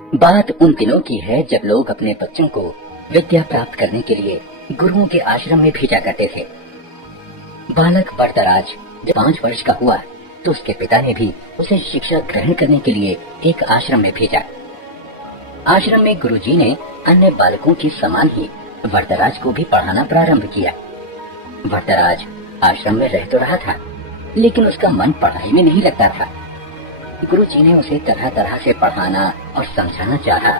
बात उन दिनों की है जब लोग अपने बच्चों को विद्या प्राप्त करने के लिए गुरुओं के आश्रम में भेजा करते थे। बालक वरदराज जब 5 वर्ष का हुआ तो उसके पिता ने भी उसे शिक्षा ग्रहण करने के लिए एक आश्रम में भेजा। आश्रम में गुरुजी ने अन्य बालकों के समान ही वरदराज को भी पढ़ाना प्रारंभ किया। वरदराज आश्रम में रह तो रहा था, लेकिन उसका मन पढ़ाई में नहीं लगता था। गुरुजी ने उसे तरह तरह से पढ़ाना और समझाना चाहा,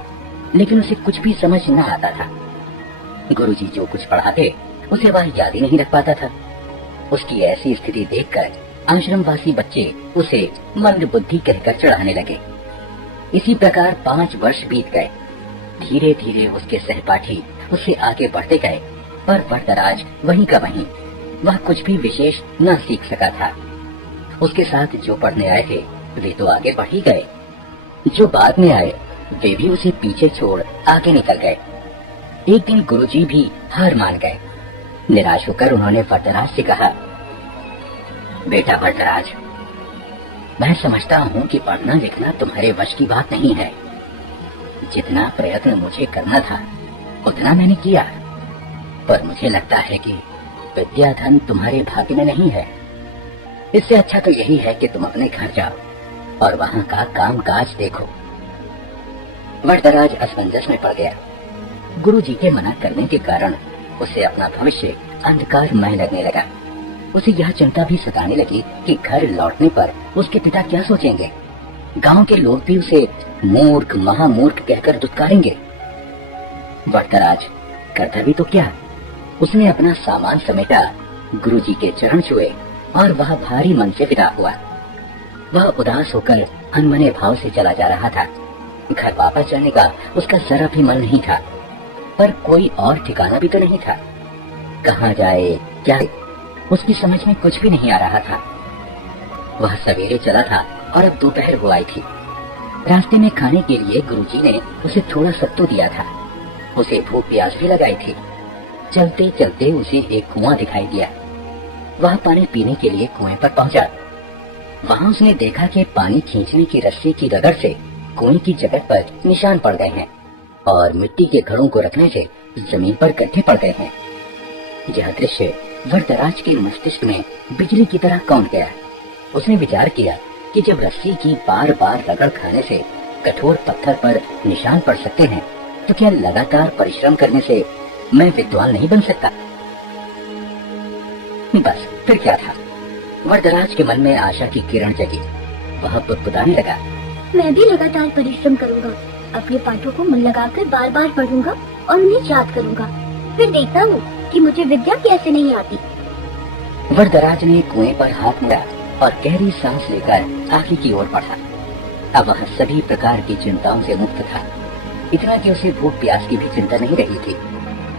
लेकिन उसे कुछ भी समझ न आता था। गुरुजी जो कुछ पढ़ाते उसे वह याद ही नहीं रख पाता था। उसकी ऐसी स्थिति देखकर आश्रमवासी बच्चे उसे मंद बुद्धि कहकर चिढ़ाने लगे। इसी प्रकार 5 वर्ष बीत गए। धीरे धीरे उसके सहपाठी उससे आगे बढ़ते गए, पर वरदराज वहीं का वहीं, वह कुछ भी विशेष न सीख सका था। उसके साथ जो पढ़ने आए थे वे तो आगे बढ़ ही गए, जो बाद में आए वे भी उसे पीछे छोड़ आगे निकल गए। एक दिन गुरुजी भी हार मान गए। निराश होकर उन्होंने वरदराज से कहा, बेटा वरदराज, मैं समझता हूँ कि पढ़ना लिखना तुम्हारे वश की बात नहीं है। जितना प्रयत्न मुझे करना था उतना मैंने किया, पर मुझे लगता है कि विद्या धन तुम्हारे भाग्य में नहीं है। इससे अच्छा तो यही है कि तुम अपने घर जाओ और वहाँ का काम काज देखो। वरदराज असमंजस में पड़ गया। गुरुजी के मना करने के कारण उसे अपना भविष्य अंधकारमय लगने लगा। उसे यह चिंता भी सताने लगी कि घर लौटने पर उसके पिता क्या सोचेंगे। गांव के लोग भी उसे मूर्ख महामूर्ख कहकर दुत्कारेंगे। वरदराज करता भी तो क्या, उसने अपना सामान समेटा, गुरुजी के चरण छुए और वह भारी मन से विदा हुआ। वह उदास होकर अनमने भाव से चला जा रहा था। घर वापस जाने का उसका जरा भी मन नहीं था, पर कोई और ठिकाना भी तो नहीं था। कहाँ जाए क्या, उसकी समझ में कुछ भी नहीं आ रहा था। वह सवेरे चला था और अब दोपहर हो आई थी। रास्ते में खाने के लिए गुरुजी ने उसे थोड़ा सत्तू दिया था। उसे भूख प्यास भी लगाई थी। चलते चलते उसे एक कुआं दिखाई दिया। वह पानी पीने के लिए कुएं पर पहुंचा। वहां उसने देखा कि पानी खींचने की रस्सी की रगड़ से कुएं की जगह पर निशान पड़ गए हैं और मिट्टी के घड़ों को रखने से जमीन पर गड्ढे पड़ गए हैं। यह दृश्य वरदराज के मस्तिष्क में बिजली की तरह कौंध गया। उसने विचार किया कि जब रस्सी की बार बार रगड़ खाने से कठोर पत्थर पर निशान पड़ सकते हैं, तो क्या लगातार परिश्रम करने से मैं विद्वान नहीं बन सकता? बस फिर क्या था। वरदराज के मन में आशा की किरण जगी। वह बुदबुदाने लगा, मैं भी लगातार परिश्रम करूंगा, अपने पाठों को मन लगाकर बार बार पढ़ूंगा और उन्हें याद करूंगा। फिर देखता हूँ कि मुझे विद्या कैसे नहीं आती। वरदराज ने कुएं पर हाथ मुड़ा और गहरी सांस लेकर आगे की ओर बढ़ा। अब वह सभी प्रकार की चिंताओं से मुक्त था। इतना कि उसे भूख प्यास की भी चिंता नहीं रही थी।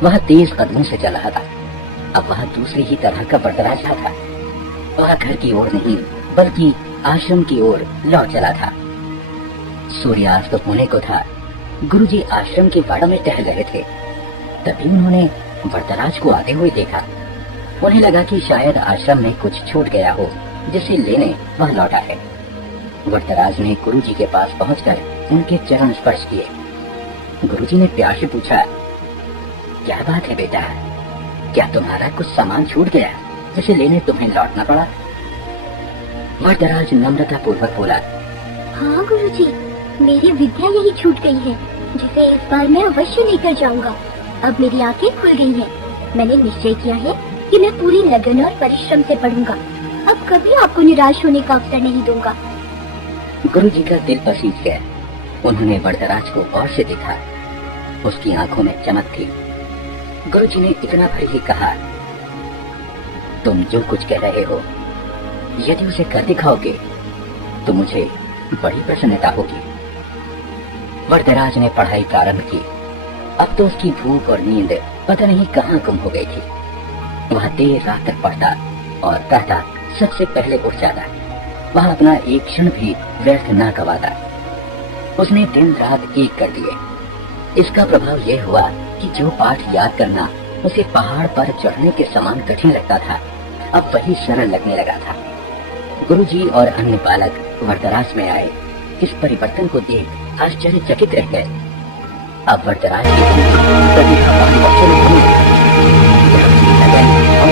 वह तेज कदमों से चल रहा था। अब वह दूसरी ही तरह का वरदराज था। वह घर की ओर नहीं बल्कि आश्रम की ओर लौट चला था। सूर्यास्त होने को था। गुरुजी आश्रम के वाड़ा में टहल रहे थे। तभी उन्होंने वरदराज को आते हुए देखा। उन्हें लगा कि शायद आश्रम में कुछ छूट गया हो, जिसे लेने वह लौटा है। वरदराज ने गुरुजी के पास पहुंचकर उनके चरण स्पर्श किए। गुरुजी ने प्यार से पूछा, क्या बात है बेटा, क्या तुम्हारा कुछ सामान छूट गया जिसे लेने तुम्हें लौटना पड़ा? वरदराज नम्रता पूर्वक बोला, हाँ गुरुजी, मेरी विद्या यही छूट गई है, जिसे इस बार मैं अवश्य लेकर जाऊंगा। अब मेरी आंखें खुल गई हैं। मैंने निश्चय किया है कि मैं पूरी लगन और परिश्रम से पढ़ूंगा। अब कभी आपको निराश होने का अवसर नहीं दूंगा। गुरुजी का दिल पसीज गया। उन्होंने वरदराज को गौर से देखा। उसकी आंखों में चमक थी। गुरुजी ने इतना भर ही कहा, तुम जो कुछ कह रहे हो, यदि उसे कर दिखाओगे तो मुझे बड़ी प्रसन्नता होगी। वरदराज ने पढ़ाई प्रारंभ की। अब तो उसकी भूख और नींद पता नहीं कहाँ गुम हो गई थी। वह देर रात तक पढ़ता और कहता सबसे पहले उठ जाता। वह अपना एक क्षण भी व्यर्थ न गवाता। उसने दिन रात एक कर दिए। इसका प्रभाव यह हुआ कि जो पाठ याद करना उसे पहाड़ पर चढ़ने के समान कठिन लगता था, अब वही सरल लगने लगा था। गुरुजी और अन्य बालक वरदराज में आए। इस परिवर्तन को देख आश्चर्यचकित रह गए। अब वरदराज की प्रतिभावान बच्चों ने लगन